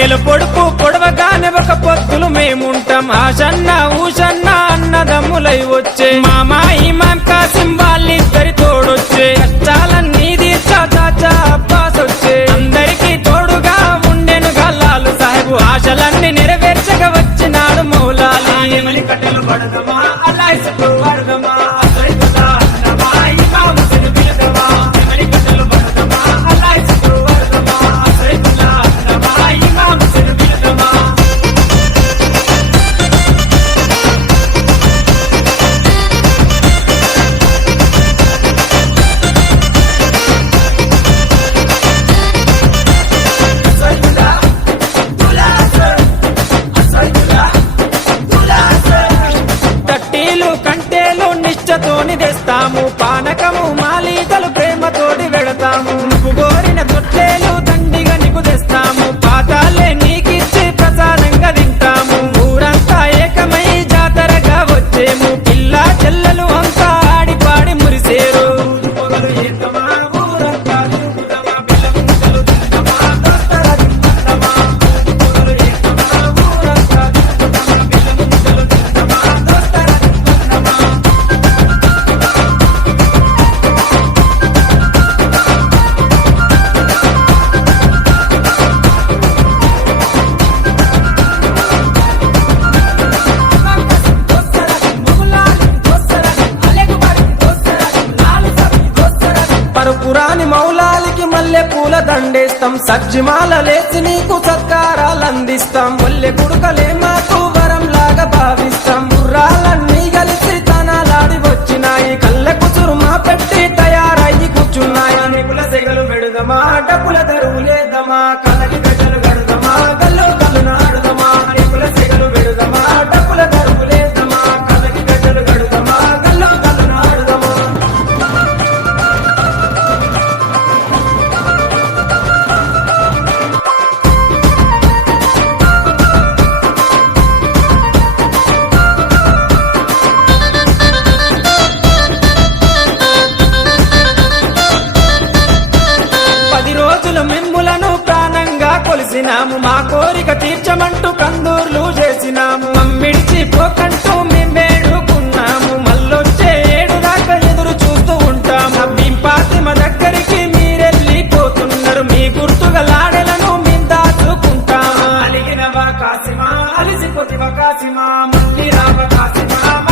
నెల పొడుపు పొడవగానే ఒక పొత్తులు మేముంటాం ఆషన్న ఊషన్న అన్నదమ్ములై వచ్చే మామా ఇమాం కాసిం వాళ్ళిద్దరి తోడొచ్చే కష్టాలన్నీ తీర్చా చాచా అబ్బాస్ వచ్చే అందరికీ తోడుగా ఉండెను గల్లాలు సాహెబు ఆశలన్నీ నెరవేర్చగా వచ్చినాడు మౌలాలి ఏమని కట్టెలు పడదమా అల్లాహ్ ఇస్తూ పడదమా నిష్టతోని తెస్తాము పానకము మాలీతలు ప్రేమతోటి వెడతాము నువ్వు కోరిన తొట్టేలు దండిగా నీకు తెస్తాము పాతాలే నీకిచ్చి ప్రసాదంగా తింటాము ఊరంతా ఏకమై జాతరగా వచ్చేము పిల్ల చెల్లెలు అంతా ఆడి పాడి మురిసేరు పురాని మౌలాలికి మల్లె పూల దండేస్తాం సజ్జిమాల లేచి నీకు సత్కారాలు అందిస్తాం మల్లె గుడుకలే మాకు వరం లాగా భావిస్తాం గుర్రాలన్నీ కలిసి తనాలాడి వచ్చినాయి కళ్ళ కుసురు మా పెట్టి తయారయ్యి కూర్చున్నాయి నిపుల సెగలు పెడదమా డబ్బుల దరువు లేదమా కలకి గజలు గడదమా గల్లు కళ్ళు నాడుదమా నిపుల సెగలు పెడదమా డబ్బుల దరువు లేదమా కలకి గజలు గడదమా గల్లు కళ్ళు నాడుదమా మిమ్ములను ప్రాణంగా కొలిసినాము మా కోరిక తీర్చమంటూ కందూర్లు చేసినాము మమ్మిడిచి పోకంటూ మేము వేడుకున్నాము మళ్ళొచ్చే ఏడు దాకా ఎదురు చూస్తూ ఉంటాము మేము ఫాతిమ దగ్గరికి మీరెళ్ళిపోతున్నారు మీ గుర్తుగా లాడెలను మేము దాచుకుంటాము అలిగినవా కాసిమా అలిసిపోతివా కాసిమా మళ్ళీ రావ కాసిమా